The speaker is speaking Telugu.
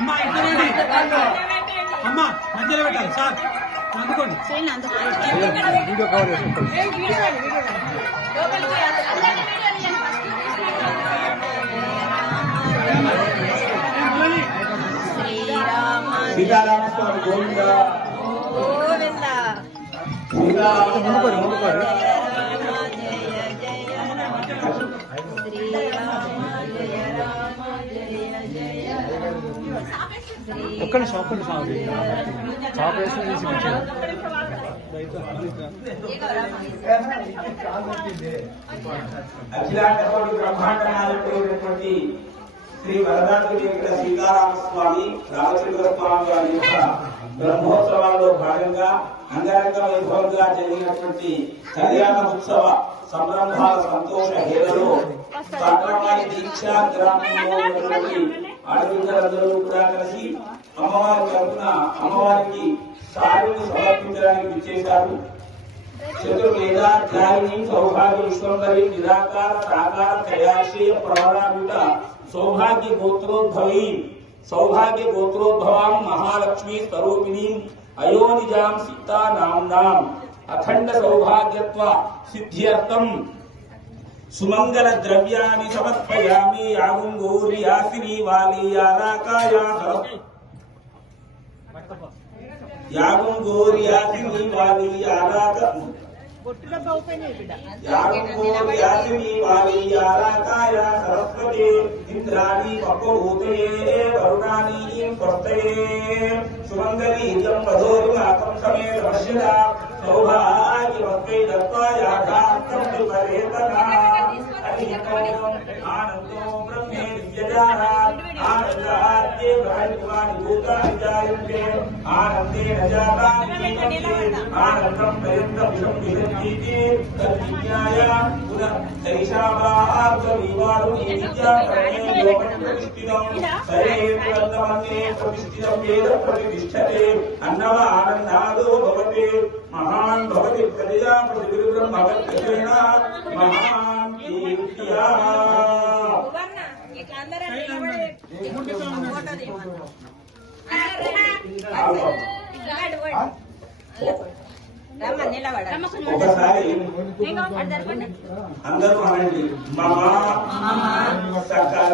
అమ్మా ఇంటి అమ్మా మధ్యలో పెట్టాలి సార్ అందుకోండి వీడియో కవర్ సీతారామస్వామి గోవింద ముందుకోరు ఒక్కడి షాప్ షాప్ వేసి అఖిలాండ బ్రహ్మాండ నాయకుడైనటువంటి శ్రీ వరదాద్రి వెంకట సీతారామస్వామి రామచంద్ర స్వామి వారి యొక్క బ్రహ్మోత్సవాల్లో భాగంగా అంగరంగ వైభవంగా జరిగినటువంటి కళ్యాణ ఉత్సవ సంరంభాల సంతోష హేళలో సాంప్రదాయ దీక్షా గ్రామంలో ఉన్నటువంటి ఆడపిల్లలందరూ కూడా కలిసి అమ్మవారి తరఫున అమ్మవారికి సారుని సమర్పించడానికి విచ్చేశారు. చతుర్వేదాధ్యాయిని సౌభాగ్య విశ్వంబరి నిరాకార సాకార కయాశ్రయ ప్రవరామిత సౌభాగ్య గోత్రోద్భవాం మహాలక్ష్మీ స్వరూపిణీ అయోనిజాం సీతా నామ్నాం అఖండ సౌభాగ్యత్వ సిద్ధ్యర్థం సుమంగళ ద్రవ్యాన్ని సమర్పయామి యాగం గౌరి యాసిని వాలి యారాకాయా యాగం గౌరి యాసిని వాలి సరస్వతి ఇంద్రాణి పప్పభూతయే వరుణాని స్వస్తయే సుమంగళీజం వధోరుమాకం సమేత వర్షిత సౌభాగ్యవత్వై దత్తాయాఘాతం సుపరేతనా ఆనందో బ్రహ్మే విద్యజానాత్ ఆనందాద్యే బ్రహ్మాని భూతాని జాయంతే ఆనందేన జాతాని జీవంతే ఆనందం ప్రయంతం విషంవిషంజీతి తద్విజ్ఞాయ పునః సైషావార్గవివారుణీ విద్యా ప్రమే యోగం ప్రతిష్ఠితం సరే పురంతమన్యే ప్రతిష్ఠితం వేద ప్రతిష్ఠతే అన్నవ ఆనందాదో భవతే మహాన్ భవతి ప్రజా ప్రతిబ్రహ్మవత్యేన మహాన్ కీర్త్యా ఒకసారి అందరూ అనండి మమ సకల